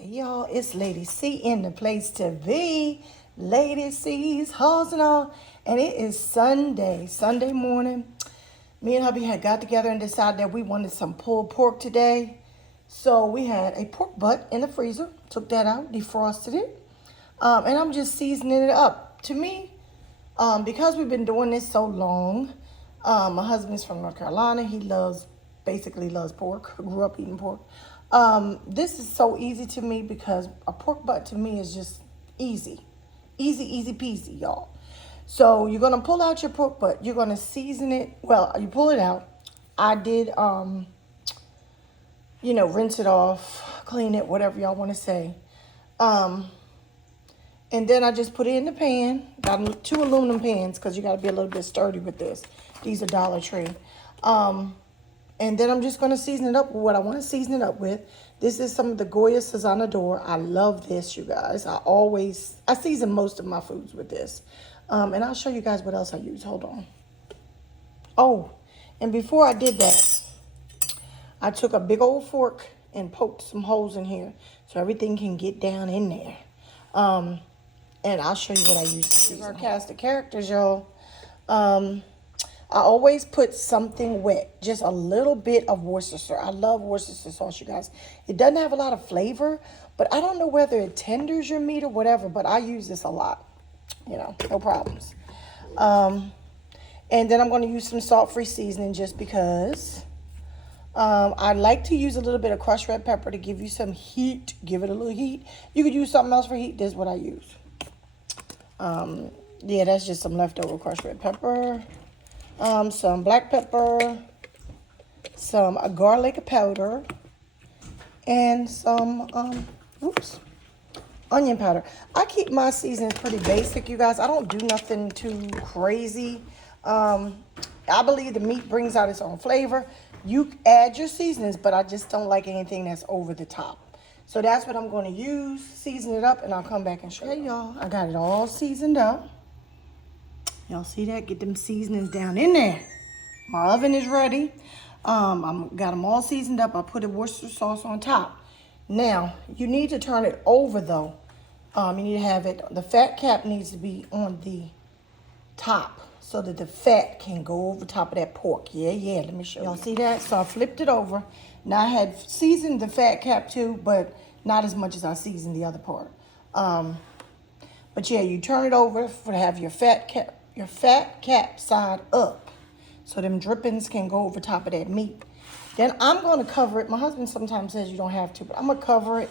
Hey y'all, it's Lady C in the place to be. Lady C's hoes and all. And it is Sunday morning. Me and hubby had got together and decided that we wanted some pulled pork today. So we had a pork butt in the freezer. Took that out, defrosted it. And I'm just seasoning it up. To me, because we've been doing this so long, my husband's from North Carolina. He basically loves pork. Grew up eating pork. This is so easy to me because a pork butt to me is just easy. Easy peasy, y'all. So you're going to pull out your pork butt. You're going to season it. Well, you pull it out. I did, rinse it off, clean it, whatever y'all want to say. And then I just put it in the pan. Got 2 aluminum pans because you got to be a little bit sturdy with this. These are Dollar Tree. And then I'm just going to season it up with what I want to season it up with. This is some of the Goya Sazonador. I love this, you guys. I season most of my foods with this. And I'll show you guys what else I use. Hold on. Oh, and before I did that, I took a big old fork and poked some holes in here so everything can get down in there. And I'll show you what I use to season. Our cast of characters, y'all. I always put something wet, just a little bit of Worcestershire. I love Worcestershire sauce, you guys. It doesn't have a lot of flavor, but I don't know whether it tenders your meat or whatever, but I use this a lot. No problems. And then I'm going to use some salt-free seasoning just because. I like to use a little bit of crushed red pepper to give you some heat. Give it a little heat. You could use something else for heat. This is what I use. Yeah, that's just some leftover crushed red pepper. Some black pepper, some garlic powder, and some, onion powder. I keep my seasonings pretty basic, you guys. I don't do nothing too crazy. I believe the meat brings out its own flavor. You add your seasonings, but I just don't like anything that's over the top. So that's what I'm going to use, season it up, and I'll come back and show you. Hey, y'all, I got it all seasoned up. Y'all see that? Get them seasonings down in there. My oven is ready. Got them all seasoned up. I put a Worcestershire sauce on top. Now, you need to turn it over, though. You need to have it, the fat cap needs to be on the top so that the fat can go over top of that pork. Yeah, let me show you. Y'all see that? So I flipped it over. Now, I had seasoned the fat cap, too, but not as much as I seasoned the other part. But yeah, you turn it over to have your fat cap side up so them drippings can go over top of that meat. Then I'm going to cover it. My husband sometimes says you don't have to, but I'm going to cover it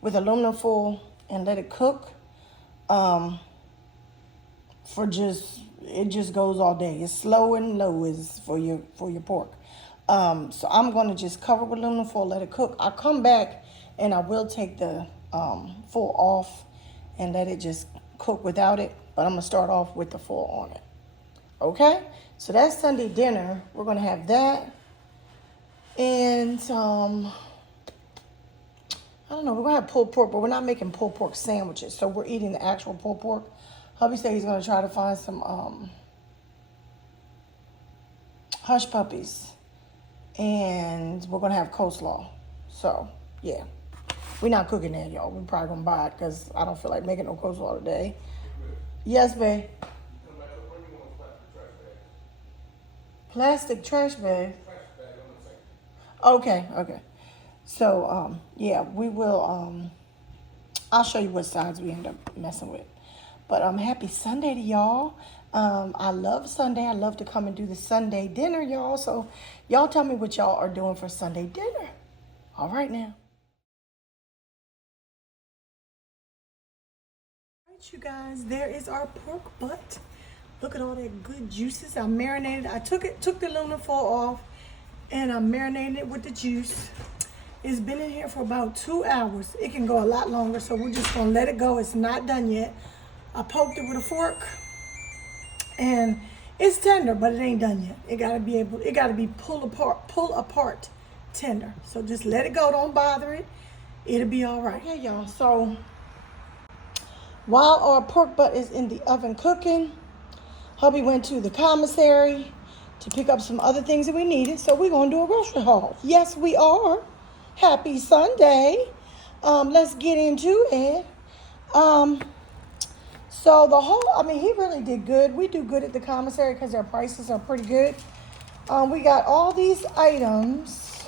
with aluminum foil and let it cook it just goes all day. It's slow and low is for your pork. So I'm going to just cover it with aluminum foil, let it cook. I'll come back and I will take the foil off and let it just cook without it. But I'm going to start off with the foil on it. Okay? So that's Sunday dinner. We're going to have that. And, I don't know. We're going to have pulled pork, but we're not making pulled pork sandwiches. So we're eating the actual pulled pork. Hubby said he's going to try to find some hush puppies. And we're going to have coleslaw. So, yeah. We're not cooking that, y'all. We're probably going to buy it because I don't feel like making no coleslaw today. Yes, babe. Plastic trash bag. Okay. So, yeah, we will, I'll show you what sides we end up messing with. But happy Sunday to y'all. I love Sunday. I love to come and do the Sunday dinner, y'all. So, y'all tell me what y'all are doing for Sunday dinner. All right, now. You guys, there is our pork butt. Look at all that good juices. I marinated. I took the aluminum foil off, and I marinated it with the juice. It's been in here for about 2 hours. It can go a lot longer, so we're just gonna let it go. It's not done yet. I poked it with a fork, and it's tender, but it ain't done yet. It gotta be pull apart tender. So just let it go. Don't bother it. It'll be all right. Okay, y'all. So while our pork butt is in the oven cooking, hubby went to the commissary to pick up some other things that we needed. So we're going to do a grocery haul. Yes, we are. Happy Sunday. Let's get into it. Um, so he really did good. We do good at the commissary because their prices are pretty good. We got all these items.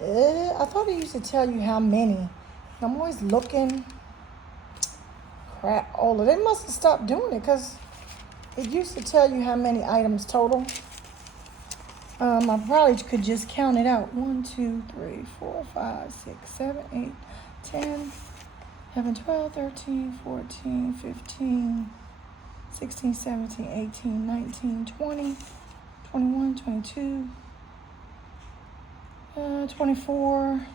I thought it used to tell you how many. I'm always looking. Crap, all of they must have stopped doing it because it used to tell you how many items total. I probably could just count it out. 1, 2, 3, 4, 5, 6, 7, 8, 10, 11, 12, 13, 14, 15, 16, 17, 18, 19, 20, 21, 22, 24,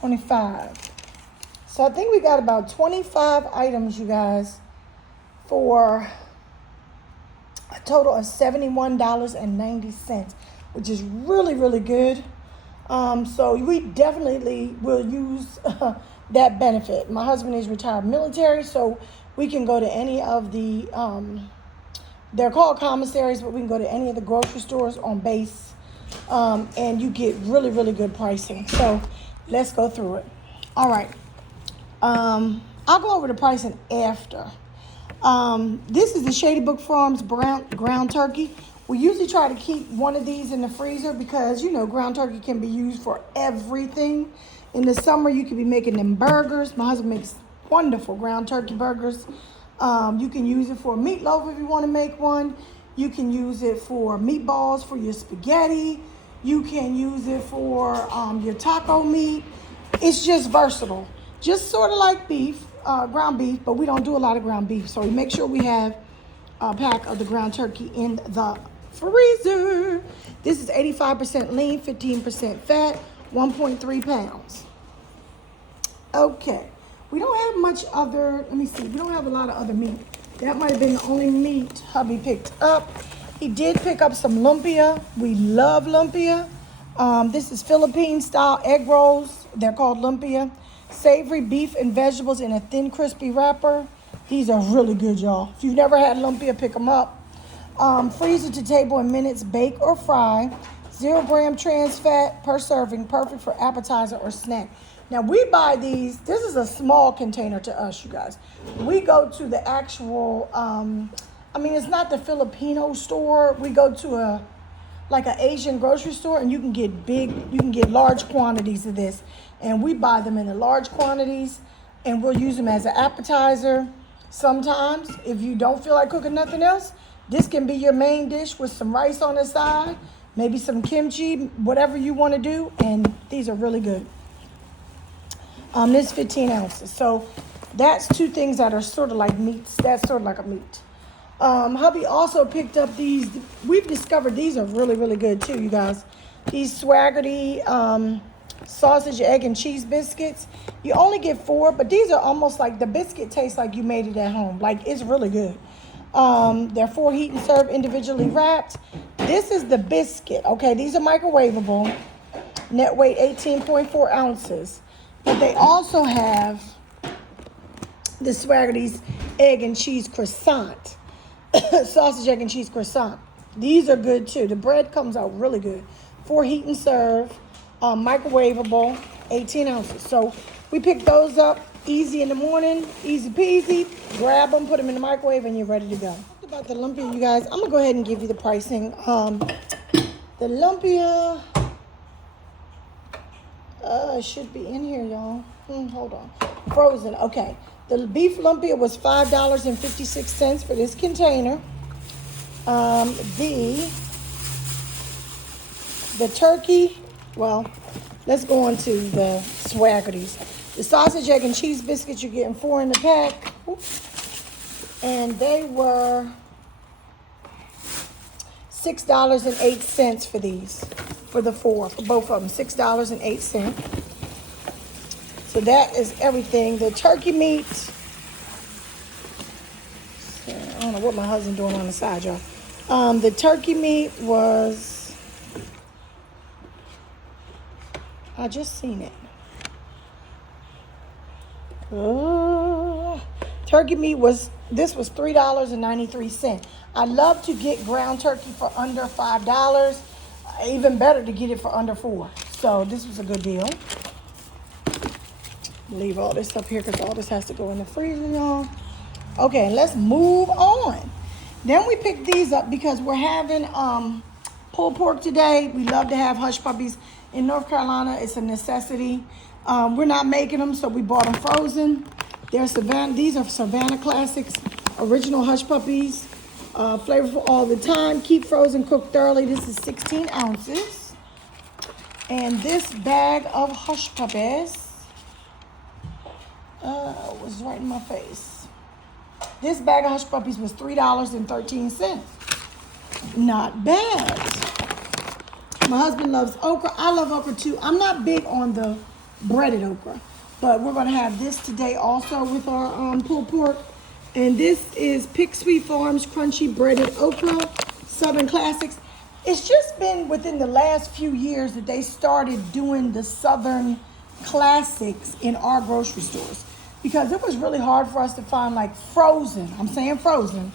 25. So I think we got about 25 items, you guys, for a total of $71.90, which is really, really good. So we definitely will use that benefit. My husband is retired military, so we can go to any of the, they're called commissaries, but we can go to any of the grocery stores on base, and you get really, really good pricing. So let's go through it. All right. I'll go over the pricing after. This is the Shady Brook Farms ground turkey. We usually try to keep one of these in the freezer because, you know, ground turkey can be used for everything. In the summer, you could be making them burgers. My husband makes wonderful ground turkey burgers. You can use it for meatloaf if you want to make one. You can use it for meatballs for your spaghetti. You can use it for your taco meat. It's just versatile. Just sort of like beef, ground beef, but we don't do a lot of ground beef. So we make sure we have a pack of the ground turkey in the freezer. This is 85% lean, 15% fat, 1.3 pounds. Okay. We don't have much other, let me see. We don't have a lot of other meat. That might have been the only meat hubby picked up. He did pick up some lumpia. We love lumpia. This is Philippine style egg rolls. They're called lumpia. Savory beef and vegetables in a thin, crispy wrapper. These are really good, y'all. If you've never had lumpia, pick them up. Freezer to table in minutes, bake or fry. 0 gram trans fat per serving, perfect for appetizer or snack. Now, we buy these. This is a small container to us, you guys. We go to the actual, it's not the Filipino store. We go to like an Asian grocery store, and you can get large quantities of this. And we buy them in the large quantities, and we'll use them as an appetizer. Sometimes, if you don't feel like cooking nothing else, this can be your main dish with some rice on the side, maybe some kimchi, whatever you want to do, and these are really good. This is 15 ounces. So that's two things that are sort of like meats. That's sort of like a meat. Hubby also picked up these. We've discovered these are really, really good too, you guys. These Swaggerty sausage, egg, and cheese biscuits. You only get 4, but these are almost like the biscuit tastes like you made it at home. Like, it's really good. They're 4 heat and serve, individually wrapped. This is the biscuit. Okay, these are microwavable. Net weight 18.4 ounces. But they also have the Swaggerty's egg and cheese croissant. Sausage, egg, and cheese croissant. These are good too. The bread comes out really good. 4 heat and serve. Microwavable, 18 ounces. So we pick those up easy in the morning, easy peasy. Grab them, put them in the microwave, and you're ready to go. About the lumpia, you guys, I'm gonna go ahead and give you the pricing. The lumpia should be in here, y'all. Hold on. Frozen. Okay. The beef lumpia was $5.56 for this container. The turkey. Well, let's go on to the Swaggerty's. The sausage, egg, and cheese biscuits, you're getting 4 in the pack. And they were $6.08 for these, for the 4, for both of them, $6.08. So that is everything. The turkey meat, I don't know what my husband doing on the side, y'all. The turkey meat was, I just seen it. Turkey meat this was $3.93. I love to get ground turkey for under $5. Even better to get it for under $4. So this was a good deal. Leave all this up here because all this has to go in the freezer, y'all. Okay, let's move on. Then we picked these up because we're having pulled pork today. We love to have hush puppies. In North Carolina, it's a necessity. We're not making them, so we bought them frozen. These are Savannah Classics, original hush puppies. Flavorful all the time. Keep frozen, cooked thoroughly. This is 16 ounces. And this bag of hush puppies was right in my face. This bag of hush puppies was $3.13. Not bad. My husband loves okra. I love okra too. I'm not big on the breaded okra, but we're gonna have this today also with our pulled pork. And this is Pick Sweet Farms Crunchy Breaded Okra, Southern Classics. It's just been within the last few years that they started doing the Southern Classics in our grocery stores, because it was really hard for us to find like frozen, I'm saying frozen.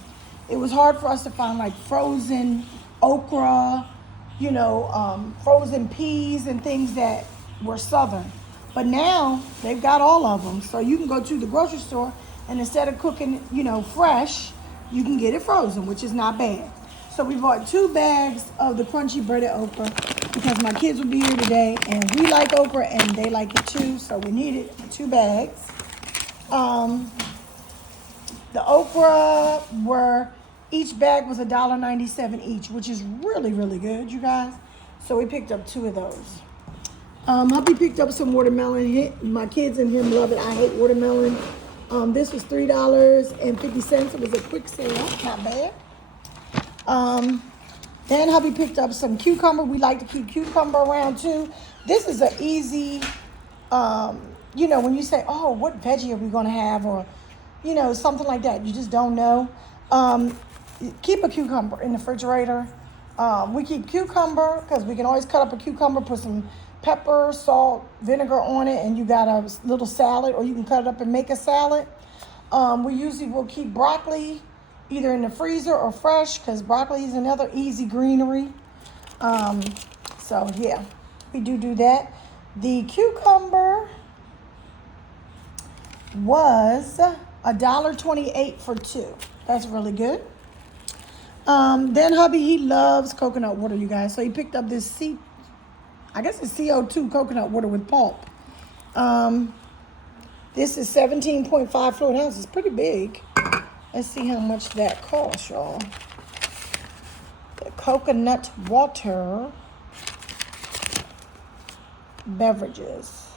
It was hard for us to find like frozen okra, you know, frozen peas and things that were Southern. But now they've got all of them. So you can go to the grocery store and instead of cooking, you know, fresh, you can get it frozen, which is not bad. So we bought 2 bags of the crunchy breaded okra because my kids will be here today and we like okra and they like it too. So we needed 2 bags. The okra each bag was $1.97 each, which is really, really good, you guys. So we picked up 2 of those. Hubby picked up some watermelon. My kids and him love it. I hate watermelon. This was $3.50. It was a quick sale, not bad. Then hubby picked up some cucumber. We like to keep cucumber around too. This is an easy, you know, when you say, oh, what veggie are we going to have, or, you know, something like that. You just don't know. Keep a cucumber in the refrigerator. We keep cucumber because we can always cut up a cucumber, put some pepper, salt, vinegar on it, and you got a little salad, or you can cut it up and make a salad. We usually will keep broccoli either in the freezer or fresh because broccoli is another easy greenery. So yeah, we do that. The cucumber was $1.28 for 2. That's really good. Then hubby, he loves coconut water, you guys. So he picked up this I guess it's CO2 coconut water with pulp. This is 17.5 fluid ounces. Pretty big. Let's see how much that costs, y'all. The coconut water beverages.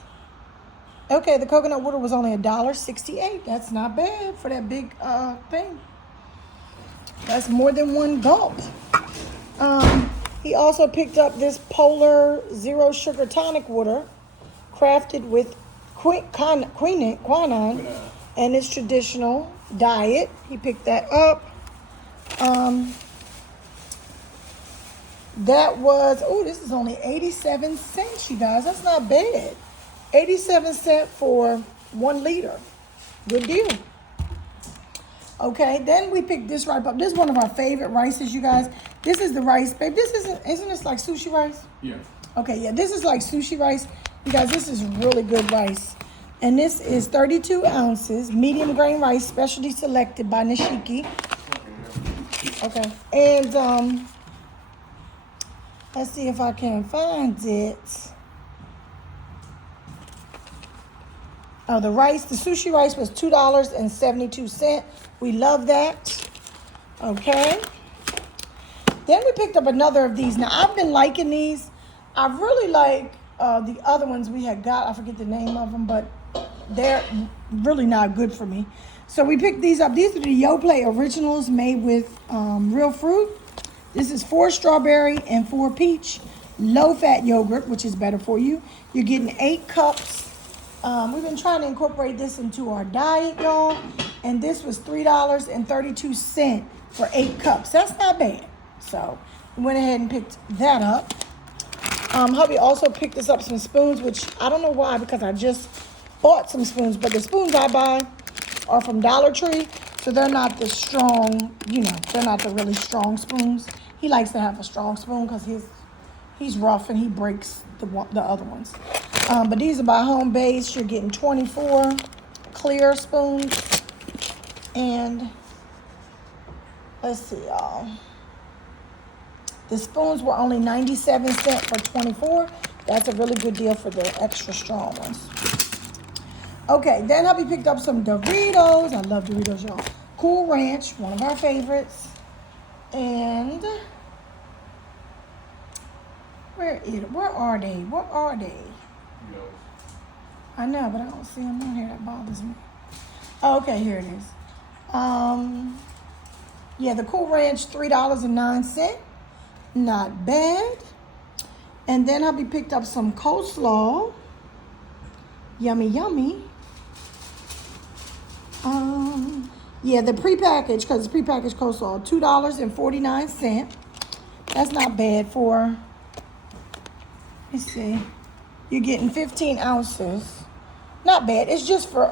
Okay, the coconut water was only $1.68. That's not bad for that big thing. That's more than 1 gulp. He also picked up this Polar Zero Sugar Tonic Water, crafted with quinine, and it's traditional diet. He picked that up. That was, this is only 87 cents, you guys. That's not bad. 87 cents for 1 liter. Good deal. Okay, then we picked this right up. This is one of our favorite rices, you guys. This is the rice, babe. Isn't this like sushi rice? Yeah. Okay, yeah, this is like sushi rice. You guys, this is really good rice. And this is 32 ounces, medium grain rice, specialty selected by Nishiki. Okay, and let's see if I can find it. Oh, the sushi rice was $2.72. We love that. Okay. Then we picked up another of these. Now, I've been liking these. I really like the other ones we had got. I forget the name of them, but they're really not good for me. So we picked these up. These are the Yoplait Originals made with real fruit. This is 4 strawberry and 4 peach. Low-fat yogurt, which is better for you. You're getting 8 cups. We've been trying to incorporate this into our diet, y'all. And this was $3.32 for 8 cups. That's not bad. So we went ahead and picked that up. Hubby also picked us up some spoons, which I don't know why, because I just bought some spoons. But the spoons I buy are from Dollar Tree. So they're not the strong, they're not the really strong spoons. He likes to have a strong spoon because he's rough and he breaks the other ones. But these are by Home Base. You're getting 24 clear spoons. And let's see, y'all. The spoons were only 97 cents for 24. That's a really good deal for the extra strong ones. Okay, then hubby picked up some Doritos. I love Doritos, y'all. Cool Ranch, one of our favorites. And where are they? What are they? No. I know, but I don't see them on here. That bothers me. Okay, here it is. Yeah, the Cool Ranch, $3.09. Not bad. And then hubby picked up some coleslaw. Yummy, yummy. Yeah, the prepackaged, because it's prepackaged coleslaw, $2.49. That's not bad for, let's see, you're getting 15 ounces. Not bad. It's just for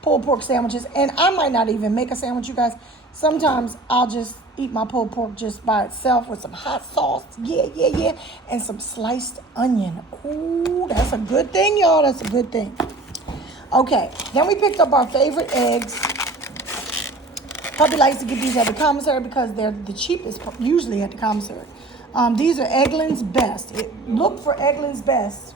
pulled pork sandwiches. And I might not even make a sandwich, you guys. Sometimes I'll just eat my pulled pork just by itself with some hot sauce. Yeah. And some sliced onion. Ooh, that's a good thing, y'all. That's a good thing. Okay, then we picked up our favorite eggs. Hubby likes to get these at the commissary because they're the cheapest, usually at the commissary. These are Eggland's Best. Look for Eggland's Best.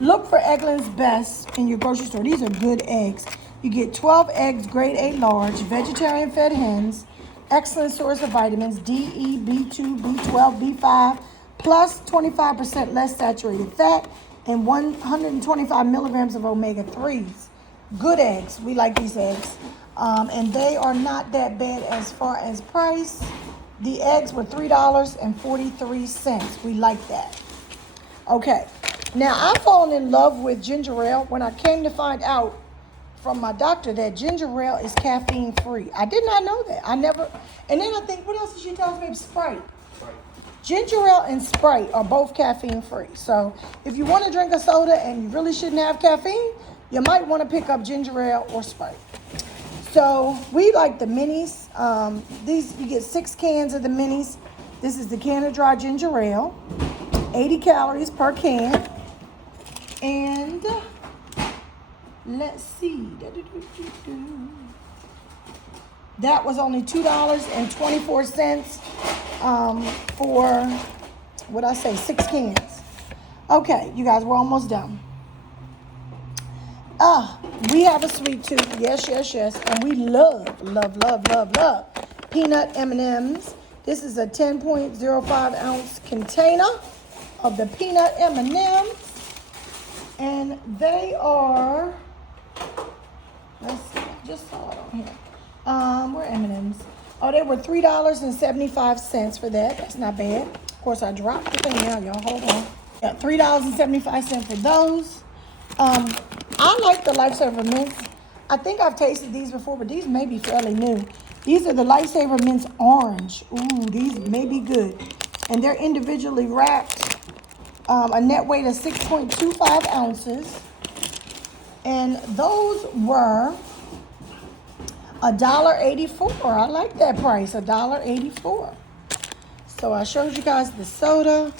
Look for Eggland's Best in your grocery store. These are good eggs. You get 12 eggs, grade A large, vegetarian fed hens, excellent source of vitamins, D, E, B2, B12, B5, plus 25% less saturated fat, and 125 milligrams of omega-3s. Good eggs. We like these eggs. And they are not that bad as far as price. The eggs were $3.43. We like that. Okay. Now, I've fallen in love with ginger ale when I came to find out from my doctor that ginger ale is caffeine free. I did not know that. And then I think, what else did she tell us? Maybe Sprite. Ginger ale and Sprite are both caffeine free. So if you want to drink a soda and you really shouldn't have caffeine, you might want to pick up ginger ale or Sprite. So we like the minis. These, you get 6 cans of the minis. This is the can of dry ginger ale. 80 calories per can. And let's see. That was only $2.24 for, what I say, 6 cans. Okay, you guys, we're almost done. We have a sweet tooth. Yes. And we love peanut M&Ms. This is a 10.05 ounce container of the peanut M&Ms. And they are, let's see, I just saw it on here. Where M&Ms? Oh, they were $3.75 for that. That's not bad. Of course, I dropped the thing now, y'all. Hold on. Yeah, $3.75 for those. I like the Lifesaver Mints. I think I've tasted these before, but these may be fairly new. These are the Lifesaver Mints Orange. Ooh, these may be good. And they're individually wrapped. A net weight of 6.25 ounces. And those were $1.84. I like that price, $1.84. So I showed you guys the soda.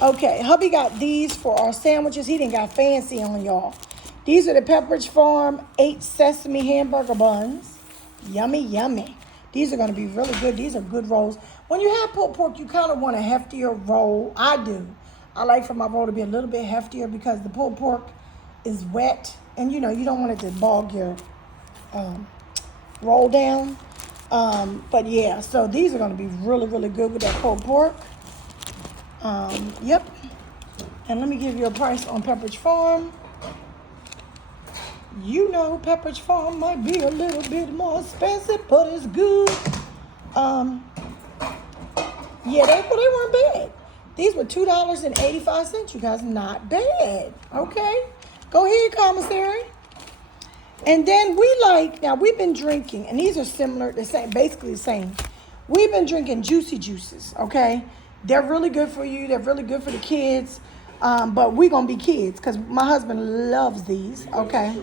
Okay, hubby got these for our sandwiches. He didn't got fancy on y'all. These are the Pepperidge Farm 8 sesame hamburger buns. Yummy. These are going to be really good. These are good rolls. When you have pulled pork, you kind of want a heftier roll. I do. I like for my roll to be a little bit heftier because the pulled pork is wet. And, you don't want it to bog your roll down. But, yeah, so these are going to be really good with that pulled pork. Yep. And let me give you a price on Pepperidge Farm. Pepperidge Farm might be a little bit more expensive, but it's good. Yeah, they weren't bad. These were $2.85, you guys. Not bad. Okay. Go ahead, commissary. And then we've been drinking, and these are similar, the same, basically the same. We've been drinking Juicy Juices, okay? They're really good for you. They're really good for the kids. But we're going to be kids because my husband loves these, okay?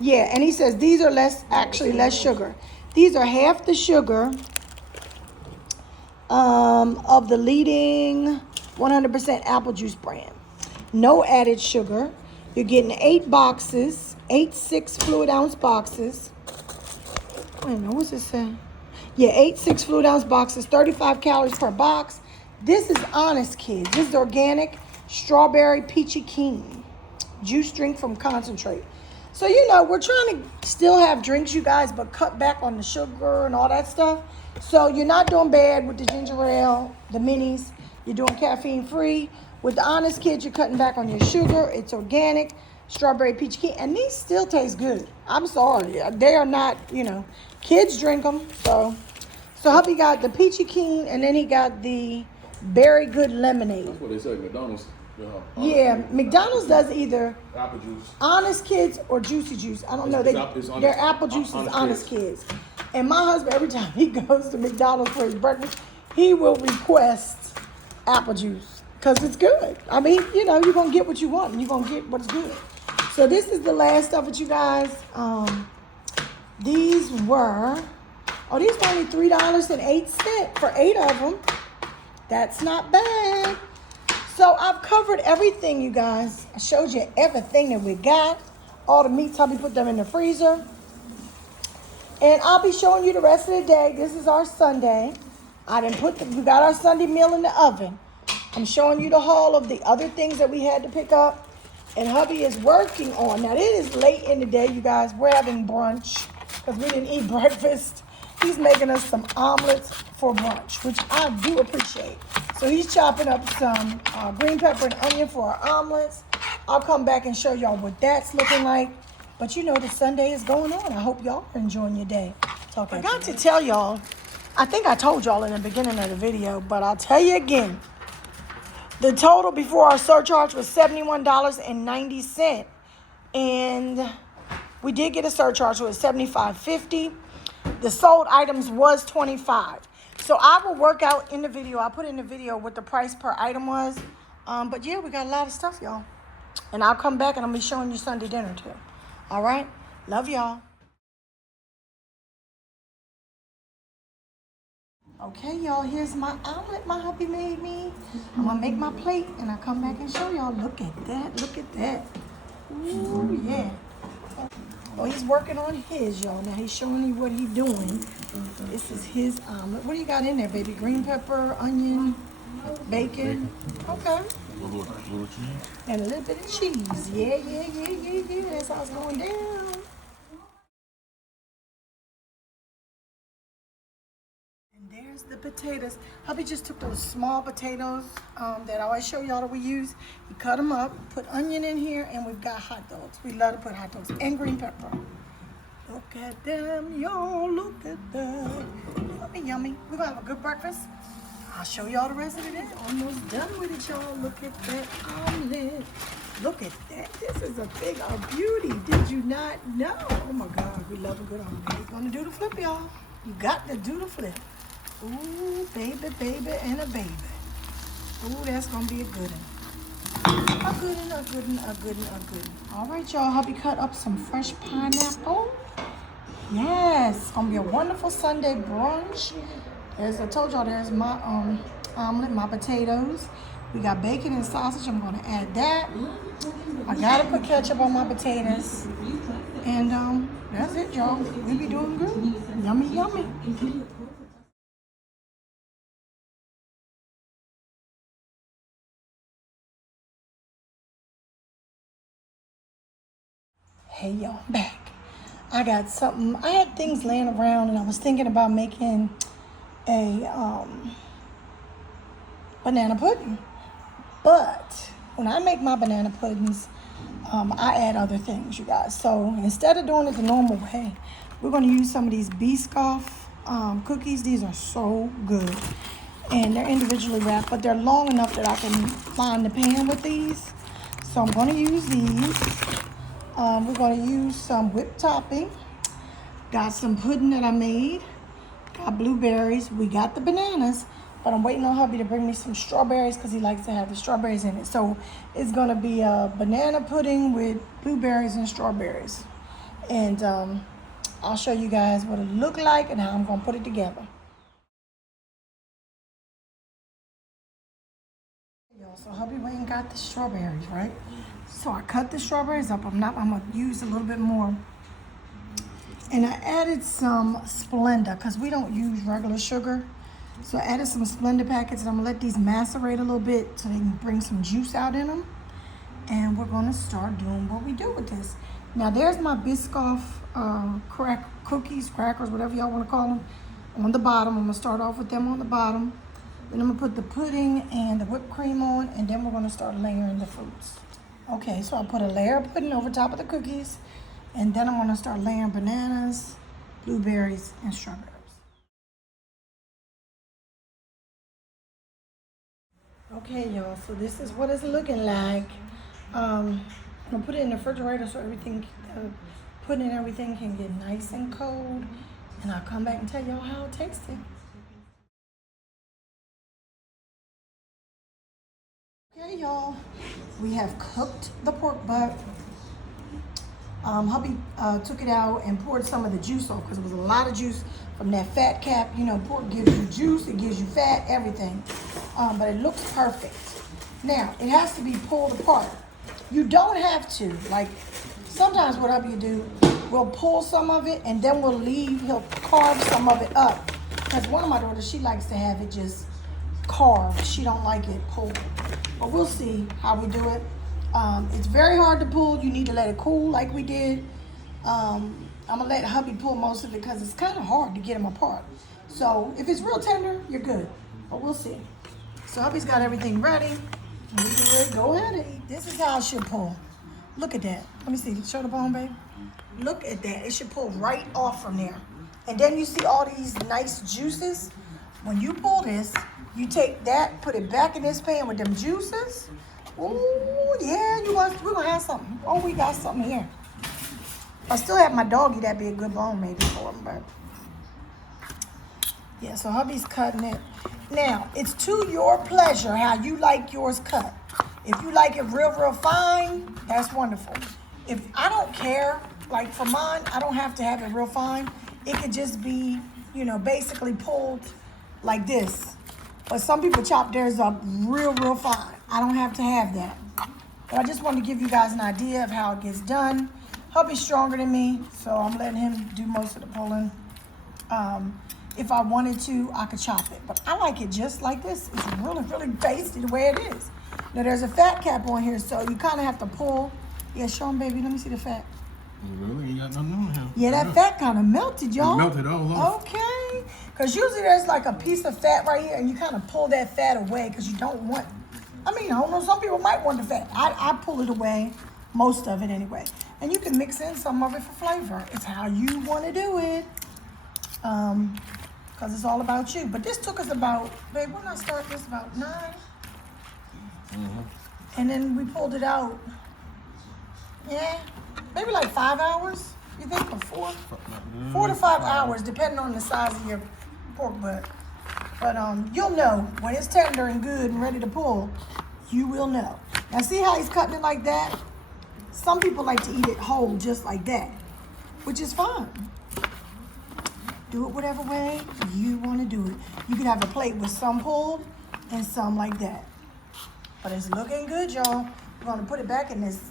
Yeah, and he says these are less sugar. These are half the sugar of the leading 100% apple juice brand. No added sugar. You're getting 8 boxes, 8 6 fluid ounce boxes. Wait a minute, what's it say? Yeah, 8 6 fluid ounce boxes, 35 calories per box. This is Honest Kids. This is organic strawberry peachy keen juice drink from concentrate. So, you know, we're trying to still have drinks, you guys, but cut back on the sugar and all that stuff. So you're not doing bad with the ginger ale, the minis. You're doing caffeine free. With the Honest Kids, you're cutting back on your sugar. It's organic, strawberry peach keen, and these still taste good. I'm sorry, they are not, you know, kids drink them. So hubby got the peachy keen, and then he got the Berry Good lemonade. That's what they say. McDonald's. Yeah, McDonald's does either Apple juice. Honest Kids or Juicy Juice. I don't know. Their apple juice is Honest Kids. And my husband, every time he goes to McDonald's for his breakfast, he will request apple juice because it's good. I mean, you know, you're going to get what you want and you're going to get what's good. So this is the last of it, you guys. These were only $3.08 for 8 of them. That's not bad. So I've covered everything, you guys. I showed you everything that we got. All the meats, how we put them in the freezer. And I'll be showing you the rest of the day. This is our Sunday. We got our Sunday meal in the oven. I'm showing you the haul of the other things that we had to pick up. And hubby is working on. Now, it is late in the day, you guys. We're having brunch because we didn't eat breakfast. He's making us some omelets for brunch, which I do appreciate. So he's chopping up some green pepper and onion for our omelets. I'll come back and show y'all what that's looking like. But you know, the Sunday is going on. I hope y'all are enjoying your day. I forgot to tell y'all, I think I told y'all in the beginning of the video, but I'll tell you again. The total before our surcharge was $71.90. And we did get a surcharge, so it was $75.50. The sold items was $25. So I will work out in the video. I'll put in the video what the price per item was. But yeah, we got a lot of stuff, y'all. And I'll come back and I'll be showing you Sunday dinner too. All right? Love y'all. Okay, y'all, here's my omelet my hubby made me. I'm gonna make my plate and I'll come back and show y'all. Look at that, look at that. Ooh, yeah. Oh, he's working on his, y'all. Now he's showing you what he's doing. This is his omelet. What do you got in there, baby? Green pepper, onion, bacon. Okay. Little cheese. And a little bit of cheese. Yeah. That's how it's going down. And there's the potatoes. Hubby just took those small potatoes that I always show y'all that we use. He cut them up, put onion in here, and we've got hot dogs. We love to put hot dogs and green pepper. Look at them, y'all. Look at them. Yummy, yummy. We're going to have a good breakfast. I'll show y'all the rest of the day. Almost done with it, y'all. Look at that omelet. Look at that. This is a beauty. Did you not know? Oh, my God. We love a good omelet. We're going to do the flip, y'all. You got to do the flip. Ooh, baby, and a baby. Ooh, that's going to be a good one. A good one. All right, y'all. Hubby cut up some fresh pineapple. Yes, it's going to be a wonderful Sunday brunch. As I told y'all, there's my omelet, my potatoes. We got bacon and sausage. I'm going to add that. I got to put ketchup on my potatoes. And that's it, y'all. We be doing good. Yummy, yummy. Hey, y'all, I'm back. I got something. I had things laying around and I was thinking about making a banana pudding. But when I make my banana puddings, I add other things, you guys. So instead of doing it the normal way, we're going to use some of these Biscoff cookies. These are so good. And they're individually wrapped, but they're long enough that I can line the pan with these. So I'm going to use these. We're going to use some whipped topping. Got some pudding that I made. Got blueberries. We got the bananas. But I'm waiting on hubby to bring me some strawberries because he likes to have the strawberries in it. So it's going to be a banana pudding with blueberries and strawberries. And I'll show you guys what it look like and how I'm going to put it together. So hubby went and got the strawberries, right? So I cut the strawberries up. I'm gonna use a little bit more. And I added some Splenda because we don't use regular sugar. So I added some Splenda packets and I'm gonna let these macerate a little bit so they can bring some juice out in them. And we're gonna start doing what we do with this. Now there's my Biscoff cookies, crackers, whatever y'all wanna call them, on the bottom. I'm gonna start off with them on the bottom. Then I'm gonna put the pudding and the whipped cream on, and then we're gonna start layering the fruits. Okay, so I put a layer of pudding over top of the cookies, and then I'm gonna start layering bananas, blueberries, and strawberries. Okay, y'all, so this is what it's looking like. I'm gonna put it in the refrigerator so everything, pudding and everything can get nice and cold, and I'll come back and tell y'all how it tasted. Okay, y'all, we have cooked the pork butt. Hubby took it out and poured some of the juice off because it was a lot of juice from that fat cap. You know, pork gives you juice, it gives you fat, everything. But it looks perfect. Now, it has to be pulled apart. You don't have to. Like, sometimes what hubby do, we'll pull some of it and then he'll carve some of it up. Because one of my daughters, she likes to have it just carved. She don't like it pulled. But we'll see how we do it. It's very hard to pull. You need to let it cool like we did. I'm gonna let hubby pull most of it because it's kind of hard to get them apart. So if it's real tender, you're good. But we'll see. So hubby's got everything ready. We can ready. Go ahead and eat. This is how it should pull. Look at that. Let me see. Show the bone, babe. Look at that. It should pull right off from there. And then you see all these nice juices. When you pull this, you take that, put it back in this pan with them juices. Ooh, yeah, we're gonna have something. Oh, we got something here. I still have my doggy, that'd be a good bone maybe for him, but yeah, so hubby's cutting it. Now, it's to your pleasure how you like yours cut. If you like it real, real fine, that's wonderful. If I don't care, like for mine, I don't have to have it real fine. It could just be, you know, basically pulled like this. But some people chop theirs up real, real fine. I don't have to have that. But I just wanted to give you guys an idea of how it gets done. Hubby's stronger than me, so I'm letting him do most of the pulling. If I wanted to, I could chop it. But I like it just like this. It's really, really tasty the way it is. Now, there's a fat cap on here, so you kind of have to pull. Yeah, show him, baby. Let me see the fat. Really? You got nothing on here? Yeah, that fat kind of melted, y'all. It melted all off. Okay. Because usually there's like a piece of fat right here, and you kind of pull that fat away because you don't want, I mean, I don't know, some people might want the fat. I pull it away, most of it anyway. And you can mix in some of it for flavor. It's how you want to do it. Because it's all about you. But this took us about, babe, when I started this, about 9. Mm-hmm. And then we pulled it out, yeah, maybe like 5 hours, you think, or 4? 4 to 5 hours, depending on the size of your pork butt. But you'll know when it's tender and good and ready to pull, you will know. Now see how he's cutting it like that? Some people like to eat it whole just like that, which is fine. Do it whatever way you want to do it. You can have a plate with some pulled and some like that. But it's looking good, y'all. We're gonna put it back in these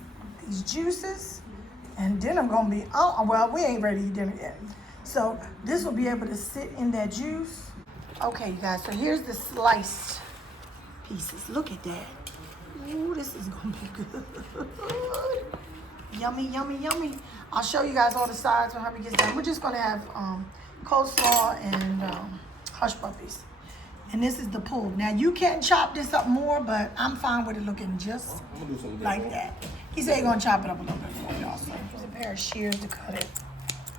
juices, and then I'm gonna be, oh, well, we ain't ready to eat dinner yet. So this will be able to sit in that juice. Okay, you guys, so here's the sliced pieces. Look at that. Ooh, this is gonna be good. Yummy, yummy, yummy. I'll show you guys all the sides when hubby gets done. We're just gonna have coleslaw and hush puppies. And this is the pull. Now you can chop this up more, but I'm fine with it looking just like that. He said he's gonna chop it up a little bit for y'all. So there's a pair of shears to cut it.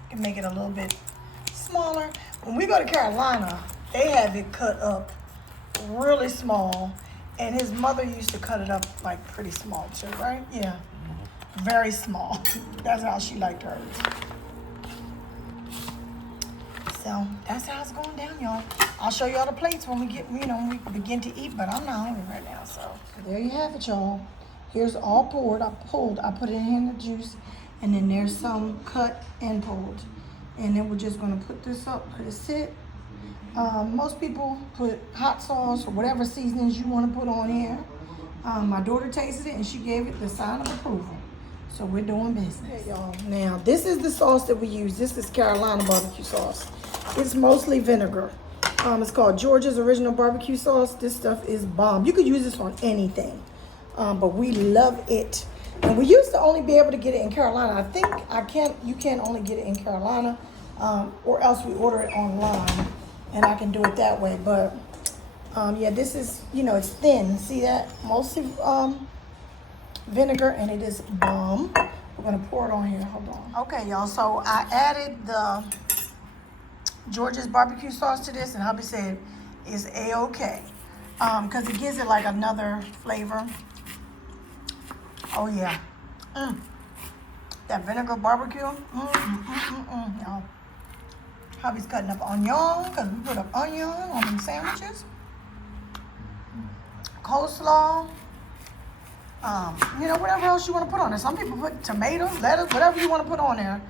Can make it a little bit smaller. When we go to Carolina, they have it cut up really small. And his mother used to cut it up like pretty small too, right? Yeah, very small. That's how she liked hers. So that's how it's going down, y'all. I'll show you all the plates when we get, when we begin to eat, but I'm not hungry right now, so. There you have it, y'all. Here's all poured. I put it in the juice, and then there's some cut and pulled. And then we're just gonna put this up, let it sit. Most people put hot sauce or whatever seasonings you wanna put on here. My daughter tasted it and she gave it the sign of approval. So we're doing business. Okay, y'all. Now, this is the sauce that we use. This is Carolina barbecue sauce. It's mostly vinegar. It's called Georgia's Original Barbecue Sauce. This stuff is bomb. You could use this on anything, but we love it. And we used to only be able to get it in Carolina. I think you can only get it in Carolina, or else we order it online, and I can do it that way. But yeah, this is, it's thin. See that? Mostly vinegar, and it is bomb. We're gonna pour it on here. Hold on. Okay, y'all. So I added the Georgia's barbecue sauce to this, and hubby said it's a-okay, because it gives it like another flavor. Oh yeah, that vinegar barbecue. Y'all. Hubby's cutting up onion, because we put up onion on them sandwiches. Coleslaw. Whatever else you want to put on there. Some people put tomatoes, lettuce, whatever you want to put on there.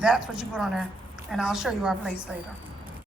That's what you put on there. And I'll show you our plates later.